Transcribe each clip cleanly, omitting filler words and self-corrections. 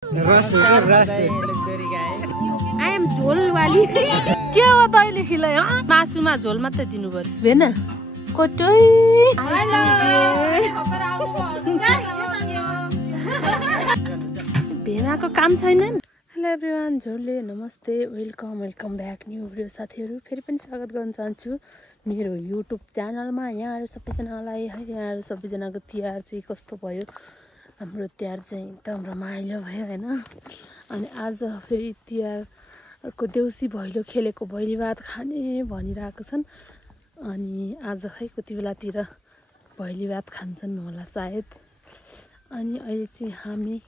I am झोल वाली के हो तैँले खिलाइ मासुमा झोल मात्रै दिनु पर्यो भेना कोटै भेनाको काम छैन। हेलो एभ्रिवान, झोलले नमस्ते, वेलकम ब्याक न्यू भिडियो। साथीहरू फेरि पनि स्वागत गर्न चाहन्छु मेरो युट्युब च्यानलमा। यहाँहरू सबैजनालाई यहाँहरू सबैजनाको तिहार चाहिँ कस्तो भयो? हाम्रो तिहार चाहिँ एकदम रमाइलो भयो होइन। अनि आज फेरि तिहारको देउसी भैलो खेलेको भैली भात खाने भनिरहेको छन्। अनि आज खै कति बेलातिर भैली भात खान्छन् होला सायद। अनि अहिले चाहिँ हामी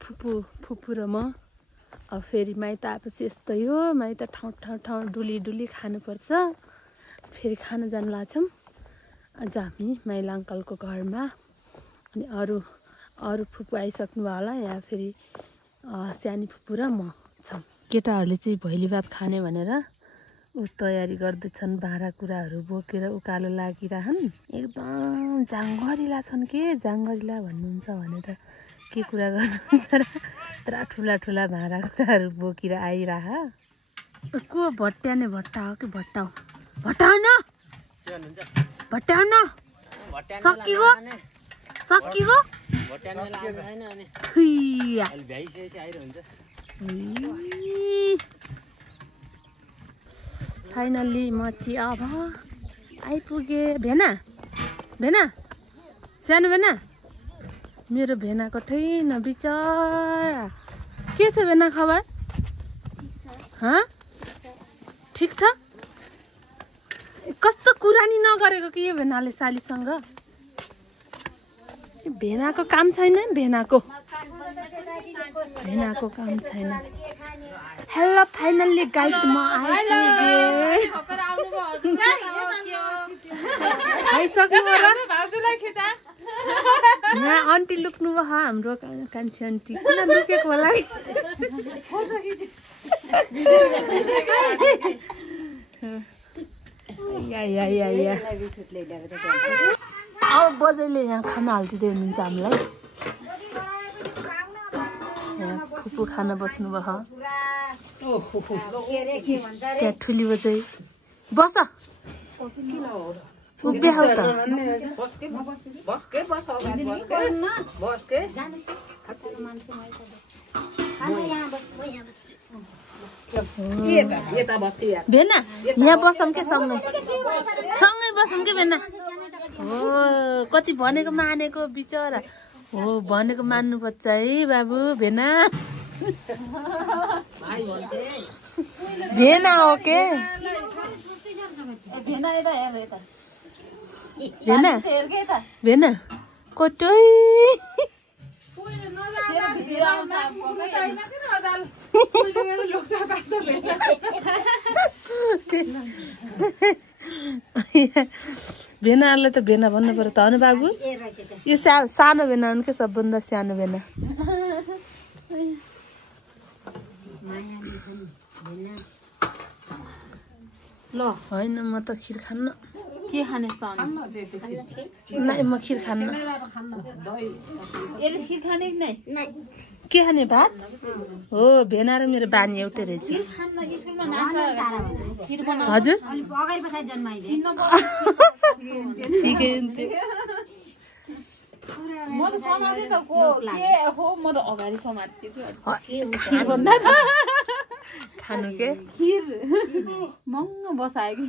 फुपू र म अब फेरि माइत आएपछि यस्तै हो, माइत ठाउँ डुली खानुपर्छ। फेरि खान जान लाग्छौँ आज हामी माइला अङ्कलको घरमा। अनि अरू फुपू आइसक्नु भयो होला। यहाँ फेरि सानी फुपू र म छौँ। केटाहरूले चाहिँ भैली भात खाने भनेर तयारी गर्दैछन्। भाँडाकुँडाहरू बोकेर उकालो लागिरहन्। एकदम जाङ्गरिला छन् के जाङ्गरिला भन्नुहुन्छ भने त के कुरा गर्नुहुन्छ र यत्रा ठुला भाँडाकुँडाहरू बोकेर आइरह। को भट्ट्याउने भट्टा हो कि भट्टाउ भट्टाउन सकिगो फाइनल्ली मच्छी अब आइपुगे। भेना सानो भेना, मेरो भेनाको ठैन बिचरा। के छ भेना खबर? ठिक छ? कस्तो कुरा नि नगरेको कि यो भेनाले सालीसँग। भेनाको काम छैन, भेनाको काम छैन। हेलो फाइनल्ली गाइस, म आइसक्नु यहाँ आन्टी लुक्नु भयो हाम्रो कान्छी आन्टी। किन लुकेको होला? अब बजैले यहाँ खाना हालिदिँदै हुनुहुन्छ हामीलाई। फुपू खाना बस्नु भयो। त्यहाँ ठुली बजै बस उभिहाउ त। भेना यहाँ बसौँ के सँगै बसौँ के भेना? हो कति भनेको मानेको बिचरा हो, भनेको मान्नुपर्छ है बाबु। भेना हो के भेना कोटै भेनाहरूलाई त भेना भन्नु पर्यो त हो नि बाबु। यो सानो भेना हो के सबभन्दा सानो भेना। ल होइन म त खिर खान्न। के खाने? म खिर खान्न। के खाने? भात हो। भेना र मेरो बानी एउटै रहेछ। हजुर ठिकै हुन्थ्यो। खानु के खिर महँगो बसायो कि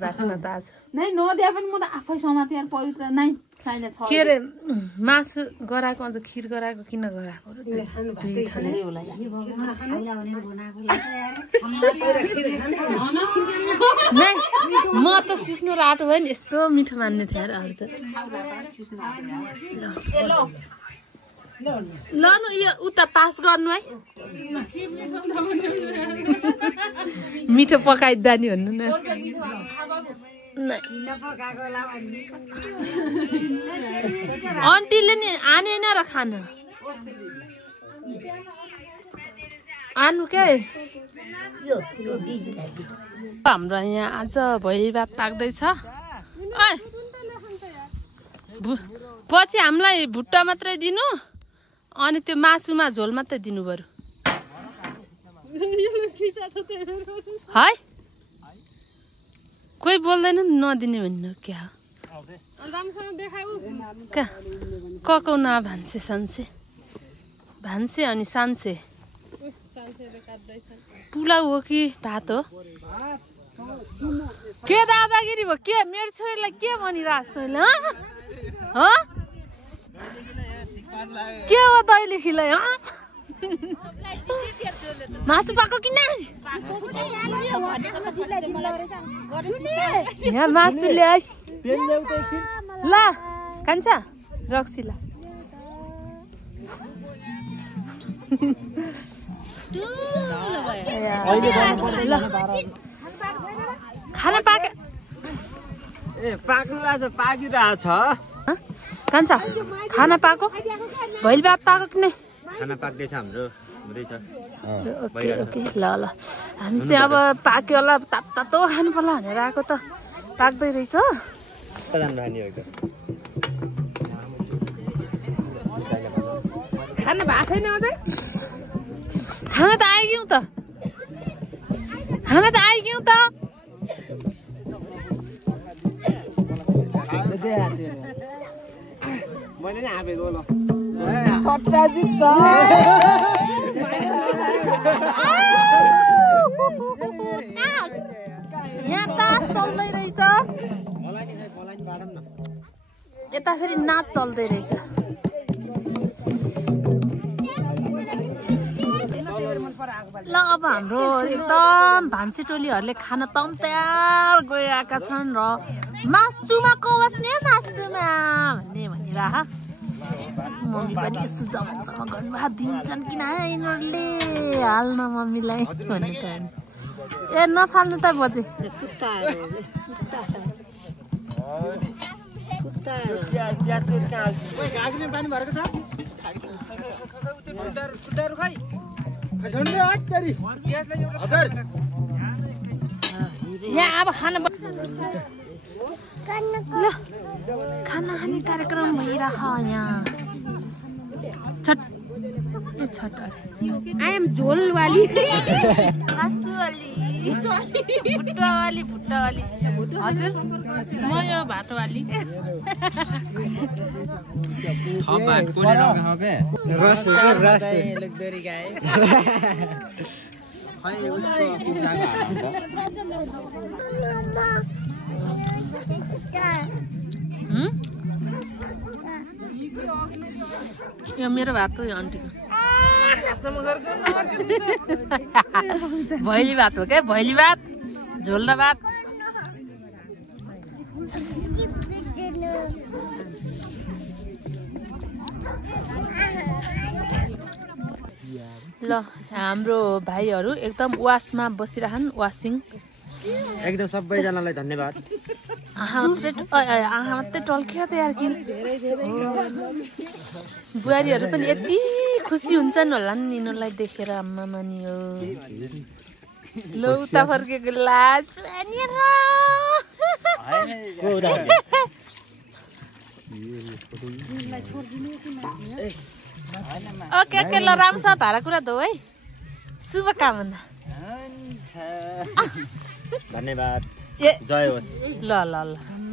बाँच्न त आज नै नदिया पनि म त आफै समाते यार। पवित्र नै के अरे मासु गराएको अझ खिर गराएको किन गराएको? म त सिस्नु र आँटो भयो नि, यस्तो मिठो मान्ने थियो अरू त। ल न यो उता पास गर्नु है। मिठो पकाइदिँदा नि भन्नु न। आन्टीले नि आनेन र खान आनु के। हाम्रो यहाँ आज भैली भात पाक्दैछ। पछि हामीलाई भुट्टा मात्रै दिनु अनि त्यो मासुमा झोल मात्रै दिनु पर्यो है कोही बोल्दैन नदिने भन्नु क्या कको न भान्से सान्से भान्से अनि सान्से पुलाउ हो कि भात हो के दादागिरी भयो के मेरो छोरीलाई के भनिरहेको तैँले के हो तैँले खिलाइ मासु पाएको किन यहाँ मासु ल्याइ ल खान्छ रक्सीला खाना पाके पाकिरहेछ कान्छ खाना पाको भैली भात पाको कि नै खाना पाक्दैछ हाम्रो हुँदैछ ओके ओके ल ल हामी चाहिँ अब पाक्यो होला तातो खानु पर्ला भनेर आएको त पाक्दै रहेछ खाना भएको छैन अझै खाना त आइग्यौँ त मैले नि आफैको ल यहाँ तास चल्दै रहेछ यता फेरि नाच चल्दै रहेछ ल अब हाम्रो एकदम भान्से टोलीहरूले खाना तम तयार गरिरहेका छन् र मासुमा को बस्ने मासुमा भन्ने भनेर मम्मी पनि यसो जमासम्म गर्नुभयो दिन्छन् किन यिनीहरूले हाल्न मम्मीलाई भन्नु त ए नफाल्नु त बजे यहाँ अब खाना खाना खाने कार्यक्रम भइरह यहाँ छट ए छट अरे आई एम झोल वाली मासु वाली भुट्टा वाली हजुर म यो भात वाली यो मेरो भात हो यो आन्टीको भैली भात हो क्या भैली भात झोल र भात ल हाम्रो भाइहरू एकदम वासमा बसिरहन् वासिङ एकदम सबैजनालाई धन्यवाद आहा मात्रै टल्क्यो त यार कि बुहारीहरू पनि यति खुसी हुन्छन् होला नि यिनीहरूलाई देखेर आम्मा मानियो ल उता फर्केको लाज ओके ओके ल राम्रोसँग भाँडा कुरा धो है शुभकामना धन्यवाद ए जय होस् ल ल ल